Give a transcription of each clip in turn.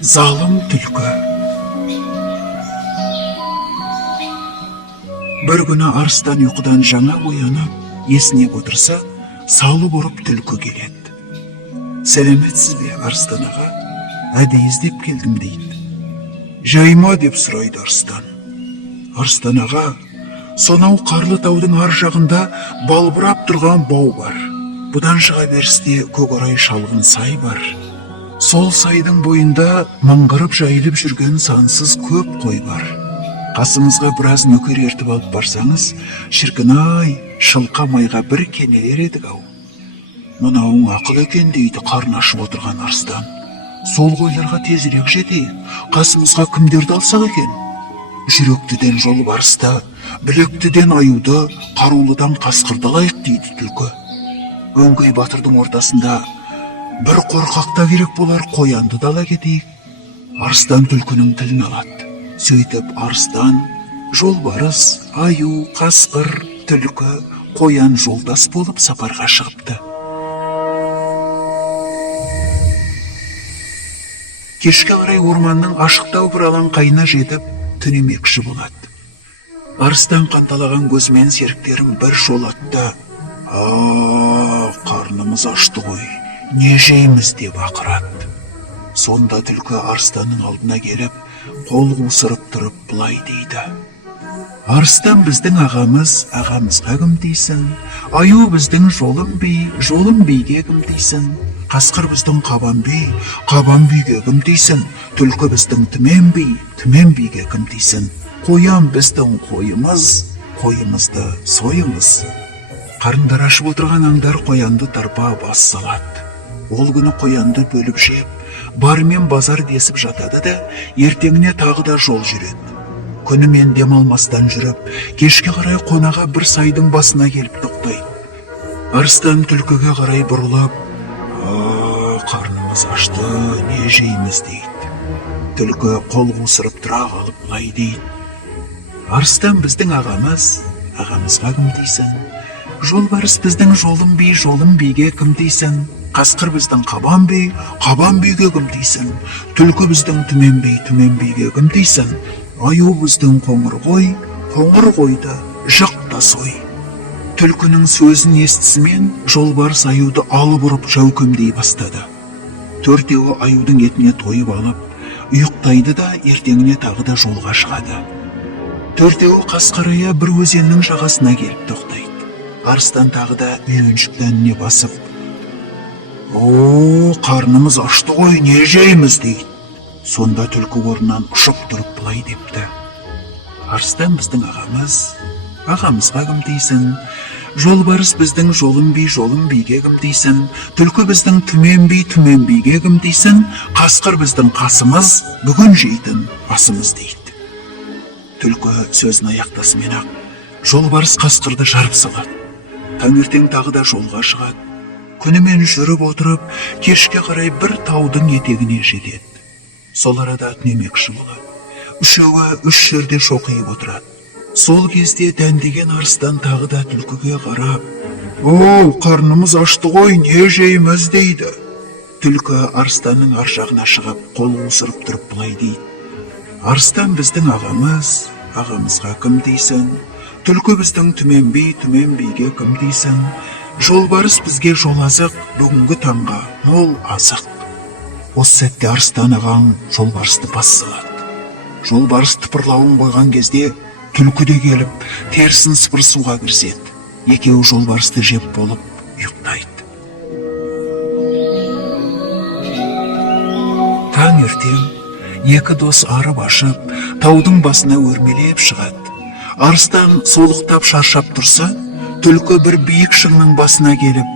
Залым түлкі. Бір күні арыстан ұйқыдан жаңа оянып, есіне отырса, саулы бұрып түлкі келеді. Сәлеметсіз бе, арыстан аға? Әдей іздеп келдім дейді. Жайма деп сұрайды арыстан. Арыстан аға, сонау қарлы таудың ар жағында балбырап тұрған бау бар. Бұдан шыға берісте көкорай шалғын сай бар. Сол сайдың бойында мыңғырып жайылып жүрген сансыз көп қой бар. Қасыңызға біраз нөкер ертіп алып барсаңыз, шіркін-ай, шылқа майға бір кенелер едік-ау. Мынауың ақыл екен дейді қарны ашып отырған арыстан. Сол қойларға тезірек жетейік, қасымызға кімдерді алсақ екен? Жүректіден жолбарысты, білектіден аюды, қарулыдан қасқырды алайық дейді түлкі. Өңкей батырдың ортасында бір қорқақта керек болар, қоянды дала кетейік. Арыстан түлкінің тілін алады. Сөйтіп арыстан, жолбарыс, аю, қасқыр, түлкі, қоян жолдас болып сапарға шығыпты. Кешке қарай орманның ашықтау бір алаңқайына жетіп, түнемекші болады. Арыстан қанталаған көзімен серіктерін бір шолатта, қарнымыз ашты ғой, не жейміз деп ақырады. Сонда түлкі арыстанның алдына келіп, қол қусырып тұрып былай дейді. Арыстан біздің ағамыз, ағамызға кім дейсің? Аю біздің жолым би, жолым биге кім дейсің? Қасқыр біздің қабан би, қабан биге кім дейсің? Түлкі біздің түмен би, түмен биге кім дейсің? Қоян біздің қойымыз, қойымызды сойыңыз. Қарындар ашып отырған аңдар қоянды тарпа бас салады. Ол күні қоянды бөліп жеп, бармен базар десіп жатады да, ертеңіне тағы да жол жүреді. Күнімен демалмастан жүріп, кешке қарай қонаға бір сайдың басына келіп тоқтайды. Арыстан түлкіге қарай бұрылып, қарнымыз ашты, не жейміз дейді. Түлкі қол қусырып тұра қалып былай дейді. Арыстан біздің ағамыз, ағамызға кім дейсің? Жолбарыс біздің жолым би, жолым биге кім дейсің? Қасқыр біздің қабан би, қабан биге кім дейсің? Түлкі біздің түмен би, түмен биге кім дейсің? Аю біздің қоңыр қой, қоңыр қойды жықта сой. Түлкінің сөзін естісімен жолбарыс аюды алып ұрып жаукемдей бастады. Төртеуі аюдың етіне тойып алып, ұйықтайды да ертеңіне тағы да жолға шығады. Төртеуі қасқарая бір өзеннің жағасына келіп тоқтайды. Арыстан тағы да үйреншік дәніне басып, қарнымыз ашты ғой, не жейміз дейді. Сонда түлкі орнынан ұшып тұрып былай депті. Арыстан біздің ағамыз, ағамызға кім дейсің? Жолбарыс біздің жолым би, жолым биге кім дейсің? Түлкі біздің түмен би, түмен биге кім дейсің? Қасқыр біздің қасымыз, бүгін жейтін асымыз дейді. Түлкі сөзін аяқтасымен ақ жолбарыс қасқырды жарып салады. Таңертең тағы да жолға шығады. Күнімен жүріп отырып, кешке қарай бір таудың етегіне жетеді. Сол арада түнемекші болады. Үшеуі үш жерде шоқиып отырады. Сол кезде дәндеген арыстан тағы да түлкіге қарап, қарнымыз ашты ғой, не жейміз дейді. Түлкі арыстанның ар жағына шығып, қол қусырып тұрып былай дейді. Арыстан біздің ағамыз, ағамызға кім дейсің? Түлкі біздің түмен би, түмен биге кім дейсің? Жолбарыс бізге жол азық, бүгінгі таңға мол азық. Осы сәтте арыстан ағаң жолбарысты бас салады. Жолбарыс тыпырлауын қойған кезде түлкі де келіп, терісін сыпырысуға кіріседі. Екеуі жолбарысты жеп болып ұйықтайды. Таңертең екі дос арып ашып, таудың басына өрмелеп шығады. Арыстан солықтап шаршап тұрса, түлкі бір биік шыңның басына келіп,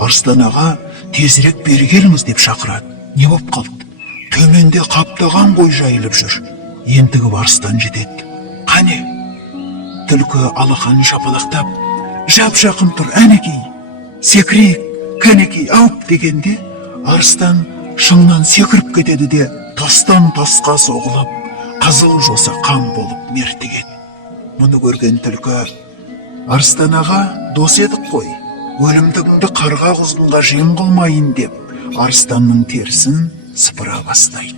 арыстан аға, тезірек бері келіңіз деп шақырады. Не боп қалды? Төменде қаптаған қой жайылып жүр. Ендігі арыстан жетеді. Қане? Түлкі алақанын шапалақтап, жап-жақын тұр, әнекей, секірейік, кәнекей, ауып дегенде, арыстан шыңнан секіріп кетеді де, тастан тасқа соғылып, қызыл жоса қан болып мерт егеді. Мұны көрген түлкі, арыстан аға, дос едік қой, өлімдігіңді қарға құзғынға жем қылмайын деп, арыстанның терісін сыпыра бастайды.